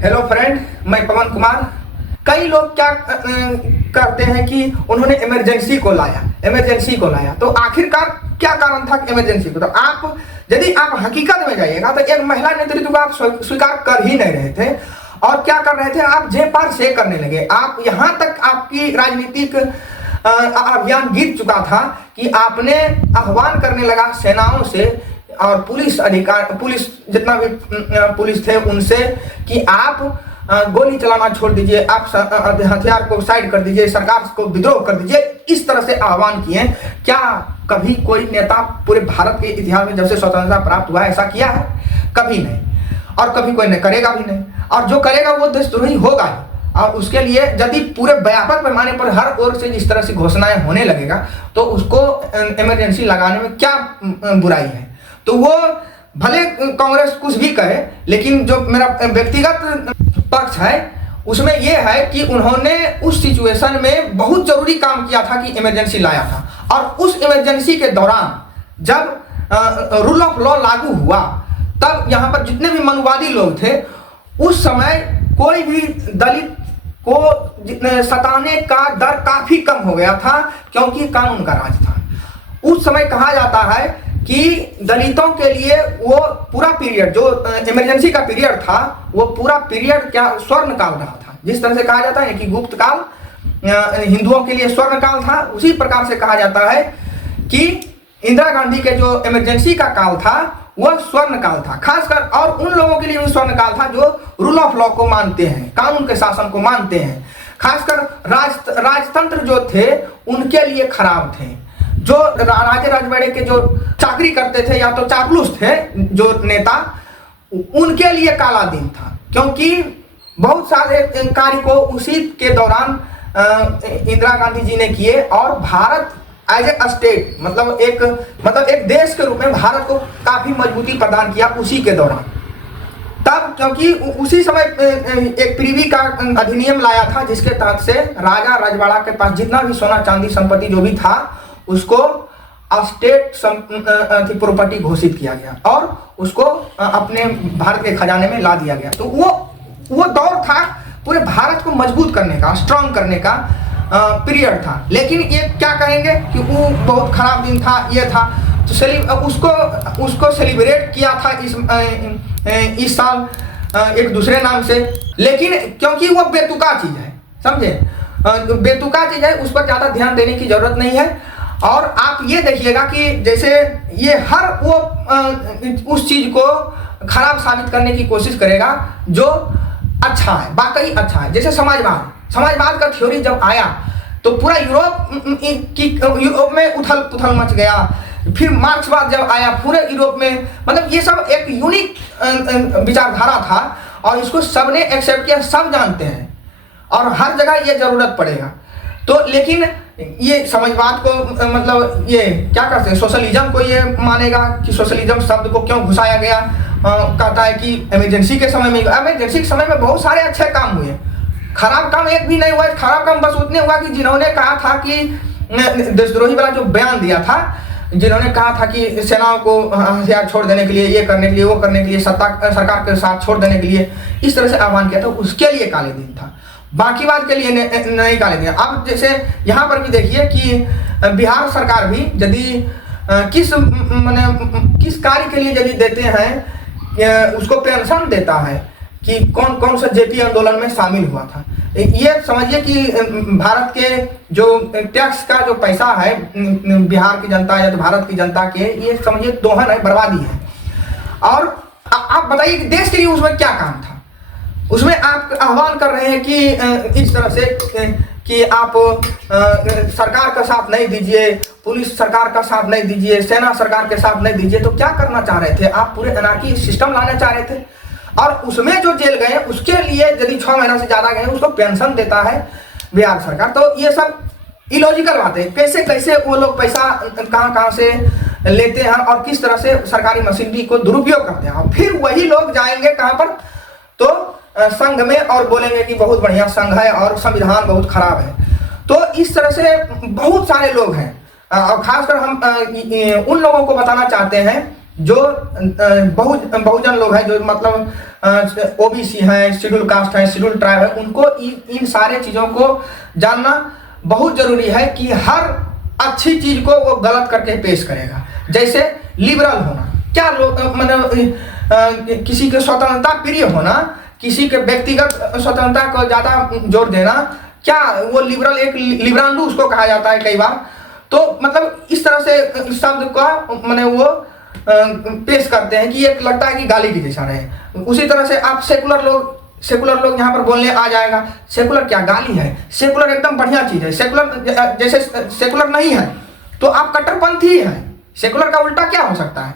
Hello friend, मैं पवन कुमार। कई लोग क्या करते हैं कि उन्होंने इमरजेंसी को लाया। तो आखिरकार क्या कारण था इमरजेंसी को? तो आप यदि आप हकीकत में जाइएगा तो एक महिला नेतृत्व को आप स्वीकार कर ही नहीं रहे थे। और क्या कर रहे थे आप? जे पार से करने लगे। आप यहाँ तक आपकी राजनीतिक अभियान गिर चुका था कि आपने आह्वान करने लगा सेनाओं से और पुलिस जितना भी पुलिस थे उनसे कि आप गोली चलाना छोड़ दीजिए, आप हथियार को साइड कर दीजिए, सरकार को विद्रोह कर दीजिए। इस तरह से आह्वान किए। क्या कभी कोई नेता पूरे भारत के इतिहास में जब से स्वतंत्रता प्राप्त हुआ ऐसा किया है? कभी नहीं, और कभी कोई नहीं करेगा भी नहीं। और जो करेगा वो देशद्रोही होगा ही। और उसके लिए यदि पूरे व्यापक पैमाने पर हर ओर से जिस तरह से घोषणाएं होने लगेगा तो उसको इमरजेंसी लगाने में क्या बुराई है? तो वो भले कांग्रेस कुछ भी कहे, लेकिन जो मेरा व्यक्तिगत पक्ष है उसमें यह है कि उन्होंने उस सिचुएशन में बहुत जरूरी काम किया था कि इमरजेंसी लाया था। और उस इमरजेंसी के दौरान जब रूल ऑफ लॉ लागू हुआ तब यहाँ पर जितने भी मनुवादी लोग थे उस समय कोई भी दलित को सताने का दर काफी कम हो गया था, क्योंकि कानून का राज था। उस समय कहा जाता है कि दलितों के लिए वो पूरा पीरियड जो इमरजेंसी का पीरियड था वो पूरा पीरियड क्या स्वर्ण काल रहा था। जिस तरह से कहा जाता है कि गुप्त काल हिंदुओं के लिए स्वर्ण काल था, उसी प्रकार से कहा जाता है कि इंदिरा गांधी के जो इमरजेंसी का काल था वह स्वर्ण काल था, खासकर। और उन लोगों के लिए भी स्वर्ण काल था जो रूल ऑफ लॉ को मानते हैं, कानून के शासन को मानते हैं। खासकर राजतंत्र जो थे उनके लिए खराब थे। जो राजे राजवाड़े के जो चाकरी करते थे या तो चापलूस थे जो नेता, उनके लिए काला दिन था, क्योंकि बहुत सारे कार्य को उसी के दौरान इंदिरा गांधी जी ने किए। और भारत एज ए स्टेट मतलब एक देश के रूप में भारत को काफी मजबूती प्रदान किया उसी के दौरान। तब क्योंकि उसी समय एक प्रीवी का अधिनियम लाया था जिसके तहत से राजा रजवाड़ा के पास जितना भी सोना चांदी संपत्ति जो भी था उसको स्टेट प्रॉपर्टी घोषित किया गया और उसको अपने भारत के खजाने में ला दिया गया। तो वो दौर था पूरे भारत को मजबूत करने का, स्ट्रांग करने का पीरियड था। लेकिन ये क्या कहेंगे कि वो बहुत खराब दिन था, ये था। तो उसको सेलिब्रेट किया था इस साल एक दूसरे नाम से। लेकिन क्योंकि वो बेतुका चीज है, समझे, बेतुका चीज है, उस पर ज्यादा ध्यान देने की जरूरत नहीं है। और आप ये देखिएगा कि जैसे ये हर वो उस चीज को खराब साबित करने की कोशिश करेगा जो अच्छा है, वाकई अच्छा है। जैसे समाजवाद का थ्योरी जब आया तो पूरा यूरोप में उथल पुथल मच गया। फिर मार्क्सवाद जब आया पूरे यूरोप में, मतलब ये सब एक यूनिक विचारधारा था और इसको सबने एक्सेप्ट किया, सब जानते हैं और हर जगह ये जरूरत पड़ेगा। तो लेकिन ये समाजवाद को मतलब ये क्या करते हैं, सोशलिज्म को ये मानेगा कि सोशलिज्म शब्द को क्यों घुसाया गया। कहता है कि इमरजेंसी के समय में बहुत सारे अच्छे काम हुए, खराब काम एक भी नहीं हुआ। खराब काम बस उतने हुआ कि जिन्होंने कहा था कि देशद्रोही वाला जो बयान दिया था, जिन्होंने कहा था कि सेनाओं को हथियार छोड़ देने के लिए, ये करने के लिए, वो करने के लिए, सरकार के साथ छोड़ देने के लिए इस तरह से आह्वान किया था, उसके लिए काले दिन था। बाकी बात के लिए नहीं काले दिन। अब जैसे यहाँ पर भी देखिए कि बिहार सरकार भी यदि किस कार्य के लिए यदि देते हैं उसको पेंशन देता है कि कौन कौन सा जेपी आंदोलन में शामिल हुआ था। ये समझिए कि भारत के जो टैक्स का जो पैसा है बिहार की जनता या तो भारत की जनता के, ये समझिए दोहन है, बर्बादी है। और आप बताइए कि देश के लिए उसमें क्या काम था? उसमें आप आह्वान कर रहे हैं कि इस तरह से कि आप सरकार का साथ नहीं दीजिए, पुलिस सरकार का साथ नहीं दीजिए, सेना सरकार के साथ नहीं दीजिए। तो क्या करना चाह रहे थे आप? पूरे अनार्की सिस्टम लाना चाह रहे थे। और उसमें जो जेल गए उसके लिए यदि 6 महीना से ज्यादा गए उसको पेंशन देता है बिहार सरकार। तो ये सब इलॉजिकल बात है। कैसे कैसे वो लोग पैसा कहाँ से लेते हैं और किस तरह से सरकारी मशीनरी को दुरुपयोग करते हैं। और फिर वही लोग जाएंगे कहाँ पर? तो संघ में और बोलेंगे कि बहुत बढ़िया संघ है और संविधान बहुत खराब है। तो इस तरह से बहुत सारे लोग हैं और खासकर हम उन लोगों को बताना चाहते हैं जो बहुजन लोग हैं, जो मतलब ओबीसी हैं, शेड्यूल कास्ट हैं, शेड्यूल ट्राइब है, उनको इन सारे चीज़ों को जानना बहुत ज़रूरी है कि हर अच्छी चीज़ को वो गलत करके पेश करेगा। जैसे लिबरल होना, क्या लोग मतलब किसी के स्वतंत्रता प्रिय होना, किसी के व्यक्तिगत स्वतंत्रता को ज़्यादा जोर देना, क्या वो लिबरल, एक लिबरालू उसको कहा जाता है कई बार। तो मतलब इस तरह से शब्द का मैंने वो पेश करते हैं कि ये लगता है कि गाली की जैसा रहे। उसी तरह से आप सेकुलर लोग यहाँ पर बोलने आ जाएगा, सेकुलर क्या गाली है, सेकुलर एकदम बढ़िया चीज़ है। सेकुलर जैसे सेकुलर नहीं है तो आप कट्टरपंथी हैं। सेकुलर का उल्टा क्या हो सकता है?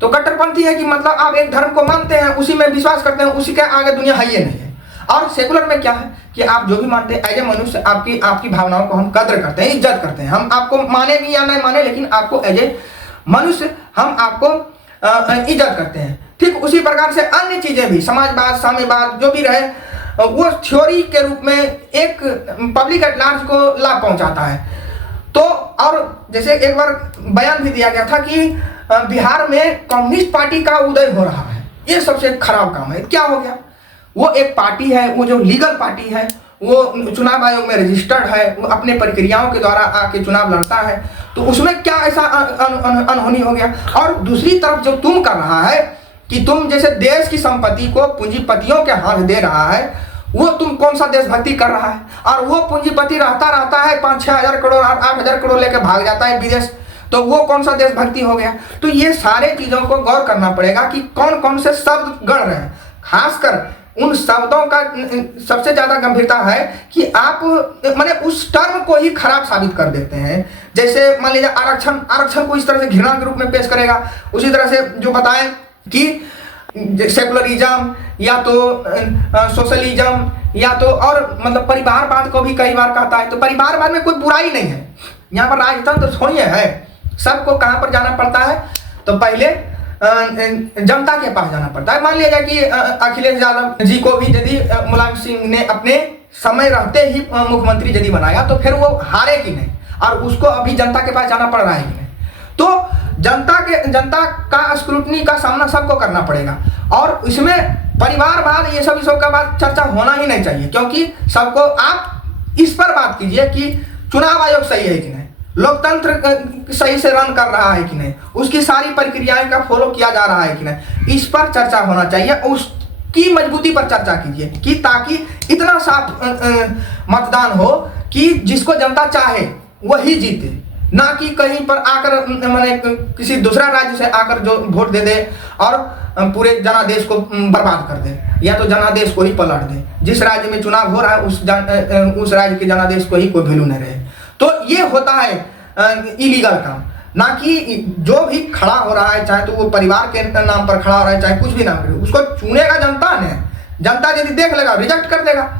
तो कट्टरपंथी है कि मतलब आप एक धर्म को मानते हैं, उसी में विश्वास करते हैं, उसी के आगे दुनिया है ये नहीं है। और सेकुलर में क्या है कि आप जो भी मानते हैं एज ए मनुष्य, आपकी भावनाओं को हम कद्र करते हैं, इज्जत करते हैं। हम आपको माने भी या नहीं माने, लेकिन आपको एज ए मनुष्य हम आपको इज्जत करते हैं। ठीक उसी प्रकार से अन्य चीजें भी, समाजवाद, साम्यवाद जो भी रहे, वो थ्योरी के रूप में एक पब्लिक एट लार्ज को लाभ पहुंचाता है। तो और जैसे एक बार बयान भी दिया गया था कि बिहार में कम्युनिस्ट पार्टी का उदय हो रहा है, ये सबसे खराब काम है। क्या हो गया? वो एक पार्टी है, वो जो लीगल पार्टी है, वो चुनाव आयोग में रजिस्टर्ड है, वो अपने प्रक्रियाओं के द्वारा आके चुनाव लड़ता है, तो उसमें क्या ऐसा अनहोनी हो गया? और दूसरी तरफ जो तुम कर रहा है कि तुम जैसे देश की संपत्ति को पूंजीपतियों के हाथ दे रहा है, वो तुम कौन सा देशभक्ति कर रहा है? और वो पूंजीपति रहता है 5-6 हज़ार करोड़ 8 हज़ार करोड़ लेकर भाग जाता है विदेश, तो वो कौन सा देशभक्ति हो गया? तो ये सारे चीजों को गौर करना पड़ेगा कि कौन कौन से शब्द गढ़ रहे हैं। खासकर उन शब्दों का सबसे ज्यादा गंभीरता है कि आप माने उस टर्म को ही खराब साबित कर देते हैं। जैसे मान लीजिए आरक्षण को इस तरह से घृणा के रूप में पेश करेगा। उसी तरह से जो बताएं कि सेकुलरिज्म या तो सोशलिज्म या तो और मतलब परिवारवाद को भी कई बार कहता है। तो परिवारवाद में कोई बुराई नहीं है, यहाँ पर राजतंत्र थोड़ी है। सबको कहाँ पर जाना पड़ता है? तो पहले जनता के पास जाना पड़ता है। मान लिया जाए कि अखिलेश यादव जी को भी यदि मुलायम सिंह ने अपने समय रहते ही मुख्यमंत्री यदि बनाया, तो फिर वो हारे कि नहीं, और उसको अभी जनता के पास जाना पड़ रहा है कि नहीं। तो जनता का स्क्रूटनी का सामना सबको करना पड़ेगा, और इसमें परिवारवाद ये सब का बात चर्चा होना ही नहीं चाहिए। क्योंकि सबको आप इस पर बात कीजिए कि चुनाव आयोग सही है कि नहीं, लोकतंत्र सही से रन कर रहा है कि नहीं, उसकी सारी प्रक्रियाएं का फॉलो किया जा रहा है कि नहीं, इस पर चर्चा होना चाहिए। उसकी मजबूती पर चर्चा कीजिए कि ताकि इतना साफ मतदान हो कि जिसको जनता चाहे वही जीते, ना कि कहीं पर आकर मैंने किसी दूसरा राज्य से आकर जो वोट दे दे और पूरे जनादेश को बर्बाद कर दे, या तो जनादेश को ही पलट दे। जिस राज्य में चुनाव हो रहा है उस राज्य के जनादेश को ही कोई वैल्यू न रहे। तो ये होता है इलीगल काम, ना कि जो भी खड़ा हो रहा है, चाहे तो वो परिवार के नाम पर खड़ा हो रहा है, चाहे कुछ भी नाम करे, उसको चुनेगा जनता ने। जनता यदि देख लेगा रिजेक्ट कर देगा।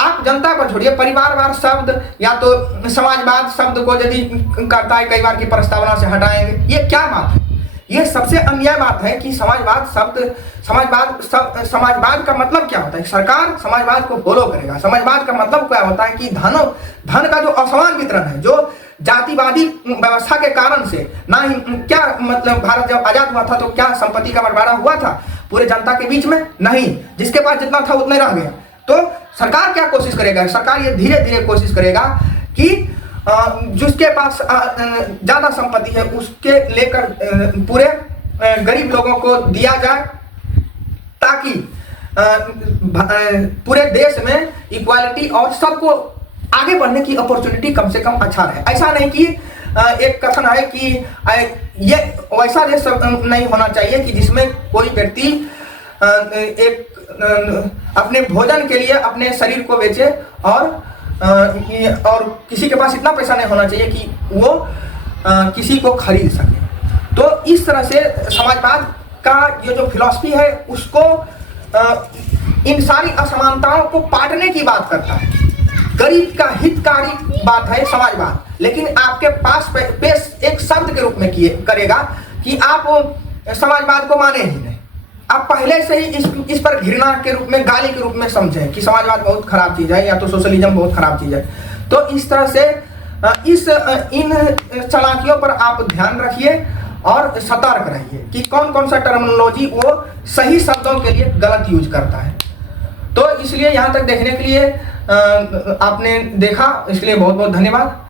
आप जनता पर छोड़िए, परिवारवाद शब्द या तो समाजवाद शब्द को यदि करता है कई बार की प्रस्तावना से हटाएंगे, ये क्या बात है? ये सबसे अन्याय बात है कि समाजवाद शब्द, समाजवाद का मतलब क्या होता है? सरकार समाजवाद को फॉलो करेगा। समाजवाद का मतलब क्या होता है कि धन का जो असमान वितरण है, जो जातिवादी व्यवस्था के कारण से, ना ही क्या मतलब भारत जब आजाद हुआ था तो क्या संपत्ति का बंटवारा हुआ था पूरे जनता के बीच में? नहीं, जिसके पास जितना था उतने रह गया। तो सरकार क्या कोशिश करेगा? सरकार ये धीरे धीरे कोशिश करेगा कि जिसके पास ज्यादा संपत्ति है उसके लेकर पूरे गरीब लोगों को दिया जाए, ताकि पूरे देश में इक्वालिटी और सबको आगे बढ़ने की अपॉर्चुनिटी कम से कम अच्छा रहे। ऐसा नहीं कि एक कथन है कि ये वैसा देश नहीं होना चाहिए कि जिसमें कोई व्यक्ति एक अपने भोजन के लिए अपने शरीर को बेचे, और किसी के पास इतना पैसा नहीं होना चाहिए कि वो किसी को खरीद सके। तो इस तरह से समाजवाद का ये जो फिलॉसफी है उसको इन सारी असमानताओं को पाटने की बात करता है। गरीब का हितकारी बात है समाजवाद, लेकिन आपके पास पेश एक शब्द के रूप में करेगा कि आप समाजवाद को माने ही नहीं। आप पहले से ही इस पर घृणा के रूप में, गाली के रूप में समझें कि समाजवाद बहुत खराब चीज है या तो सोशलिज्म बहुत खराब चीज है। तो इस तरह से इन चालाकियों पर आप ध्यान रखिए और सतर्क रहिए कि कौन कौन सा टर्मिनोलॉजी वो सही शब्दों के लिए गलत यूज करता है। तो इसलिए यहाँ तक देखने के लिए आपने देखा, इसलिए बहुत बहुत धन्यवाद।